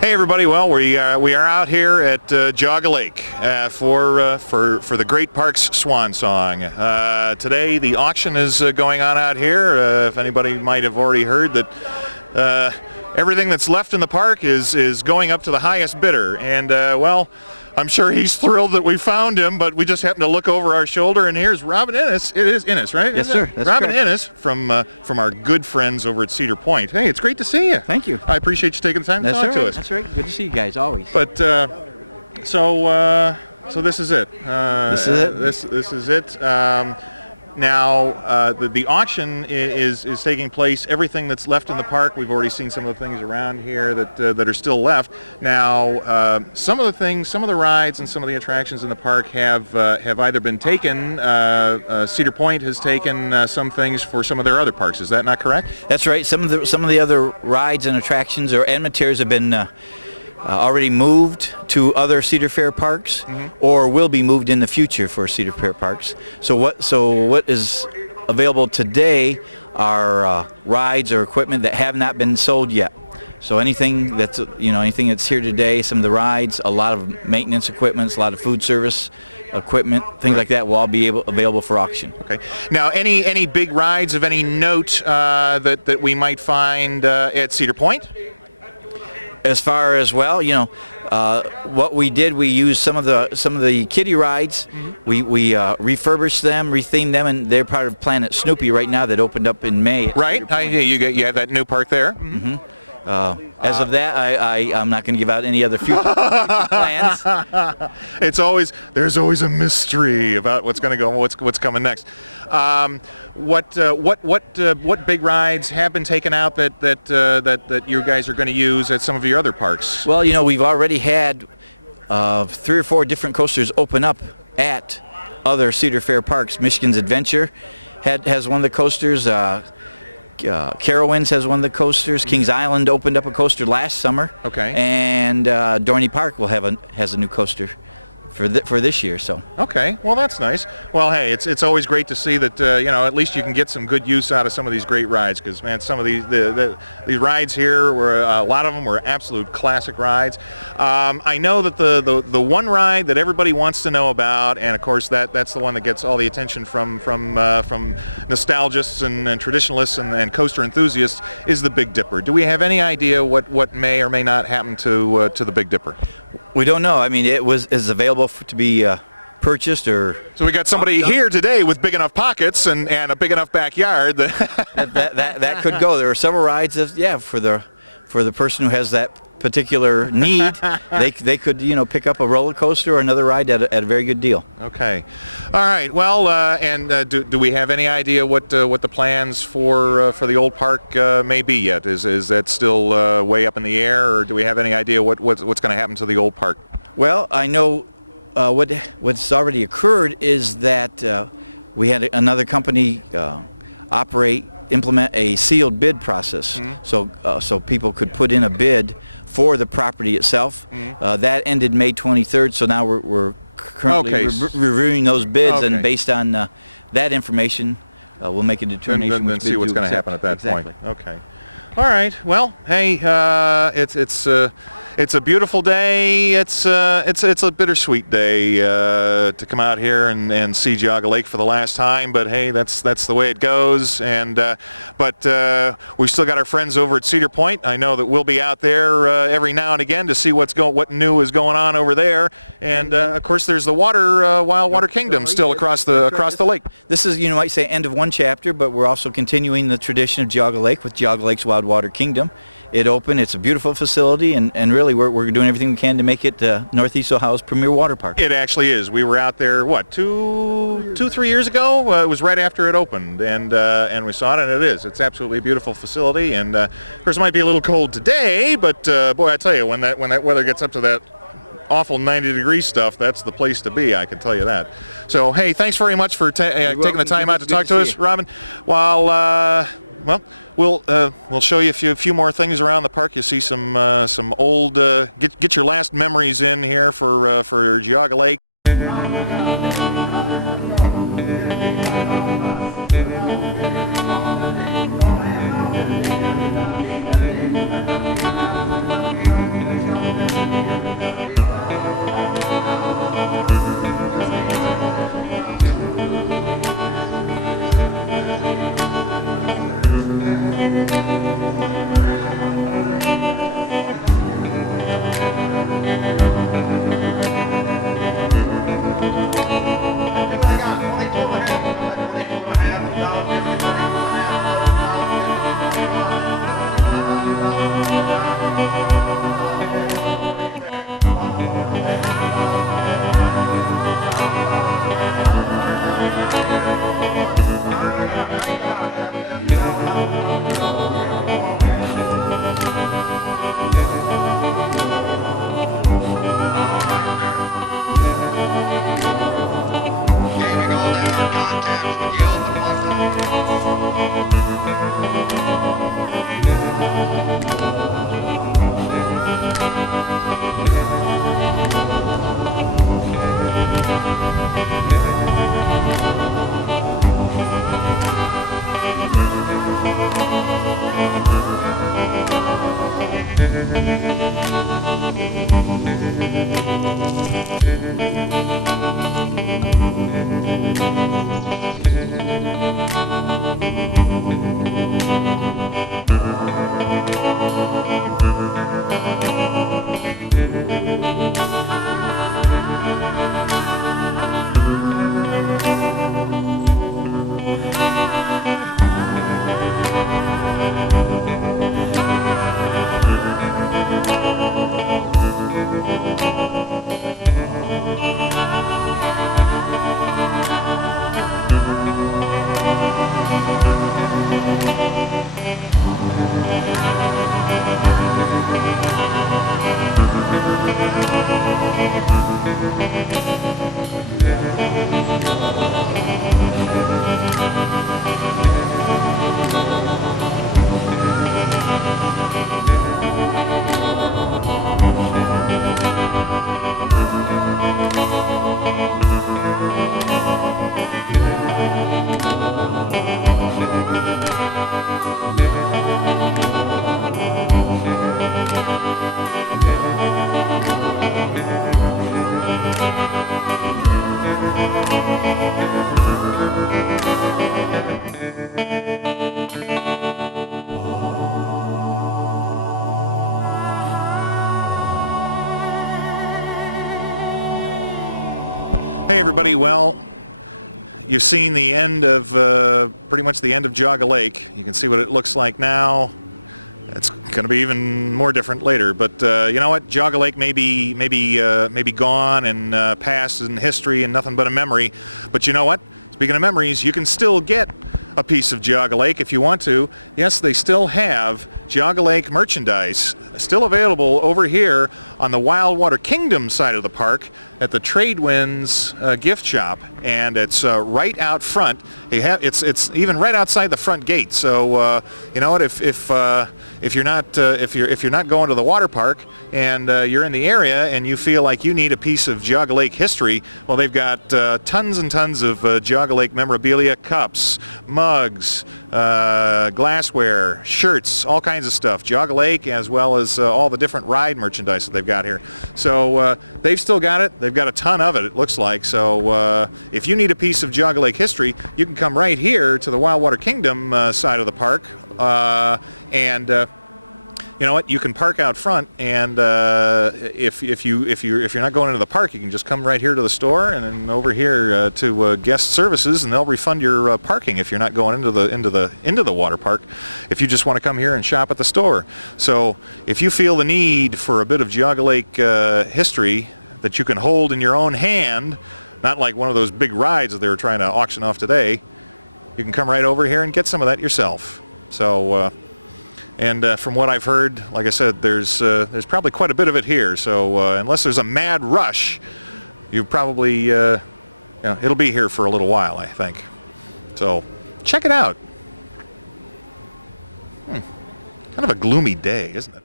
Hey everybody! Well, we are out here at Geauga Lake for the Great Parks Swan Song. Today the auction is going on out here. If anybody might have already heard that everything that's left in the park is going up to the highest bidder, and well, I'm sure he's thrilled that we found him, but we just happened to look over our shoulder, and here's Robin Innes. It is Innes, right? Yes, sir. That's Robin correct. Innes from our good friends over at Cedar Point. Hey, it's great to see you. Thanit. Thank you. I appreciate you taking the time to talk to us. That's right. Good to see you guys always. But so this is it. This is it. This is it. Now the auction is taking place. Everything that's left in the park, we've already seen some of the things around here that are still left. Now some of the rides and some of the attractions in the park have either been taken. Cedar Point has taken some things for some of their other parks. Is that not correct? That's right. Some of the other rides and attractions or amenities have been already moved to other Cedar Fair parks, or will be moved in the future for Cedar Fair parks. So what is available today are rides or equipment that have not been sold yet. So anything that's here today, some of the rides, a lot of maintenance equipment, a lot of food service equipment, things like that will all be available for auction. Okay. Now, any big rides of any note that we might find at Cedar Point? As far as, well, what we did, we used some of the kiddie rides. We refurbished them, rethemed them, and they're part of Planet Snoopy right now that opened up in May. Right. You have that new park there. As of that, I'm not going to give out any other future plans. There's always a mystery about what's going to go, what's coming next. What big rides have been taken out that you guys are going to use at some of your other parks? Well, we've already had 3 or 4 different coasters open up at other Cedar Fair parks. Michigan's Adventure has one of the coasters. Carowinds has one of the coasters. Kings Island opened up a coaster last summer. Okay. And Dorney Park has a new coaster for this year. So. Okay. Well, that's nice. Well, hey, it's always great to see that at least you can get some good use out of some of these great rides, because man, some of these rides here were a lot of them were absolute classic rides. I know that the one ride that everybody wants to know about, and of course that's the one that gets all the attention from nostalgists and traditionalists and coaster enthusiasts, is the Big Dipper. Do we have any idea what may or may not happen to the Big Dipper? We don't know. I mean, is available to be purchased or. So we got somebody here today with big enough pockets and a big enough backyard that could go. There are several rides for the person who has that particular need. they could pick up a roller coaster or another ride at a very good deal. Okay. All right. Well, do we have any idea what the plans for the old park may be yet? Is that still way up in the air, or do we have any idea what's going to happen to the old park? Well, I know what's already occurred is that we had another company implement a sealed bid process, so people could put in a bid for the property itself. That ended May 23rd, so now we're currently reviewing those bids, and based on that information, we'll make a determination. And then see what's going to happen at that point. Okay. All right. Well, hey, it's a beautiful day. It's a bittersweet day to come out here and see Geauga Lake for the last time. But hey, that's the way it goes. And but we've still got our friends over at Cedar Point. I know that we'll be out there every now and again to see what new is going on over there. And of course, there's the Wild Water Kingdom still across the lake. This is, you might say, end of one chapter, but we're also continuing the tradition of Geauga Lake with Geauga Lake's Wild Water Kingdom. It opened. It's a beautiful facility, and really we're doing everything we can to make it Northeast Ohio's premier water park. It actually is. We were out there, 3 years ago? It was right after it opened, and we saw it, and it is. It's absolutely a beautiful facility, and of course it might be a little cold today, but boy, I tell you, when that weather gets up to that awful 90-degree stuff, that's the place to be, I can tell you that. So, hey, thanks very much for taking the time out to talk to us, Robin. While well, we'll show you a few more things around the park. You see some old get your last memories in here for Geauga Lake. Hey everybody, well, you've seen the end of, pretty much the end of Geauga Lake. You can see what it looks like now. It's going to be even more different later, but you know what? Geauga Lake may be gone and past in history and nothing but a memory, but you know what? Speaking of memories, you can still get a piece of Geauga Lake if you want to. Yes, they still have Geauga Lake merchandise still available over here on the Wildwater Kingdom side of the park at the Tradewinds gift shop, and it's right out front. It's even right outside the front gate. So you know what? If you're not going to the water park and you're in the area and you feel like you need a piece of Geauga Lake history, well, they've got tons and tons of Geauga Lake memorabilia, cups, mugs, glassware, shirts, all kinds of stuff. Geauga Lake, as well as all the different ride merchandise that they've got here. So they've still got it. They've got a ton of it, it looks like. So if you need a piece of Geauga Lake history, you can come right here to the Wildwater Kingdom side of the park, and you know what? You can park out front, and if you're not going into the park, you can just come right here to the store, and then over here to guest services, and they'll refund your parking if you're not going into the water park. If you just want to come here and shop at the store. So if you feel the need for a bit of Geauga Lake history that you can hold in your own hand, not like one of those big rides that they were trying to auction off today, you can come right over here and get some of that yourself. So. And from what I've heard, like I said, there's probably quite a bit of it here. So unless there's a mad rush, you probably, it'll be here for a little while, I think. So check it out. Kind of a gloomy day, isn't it?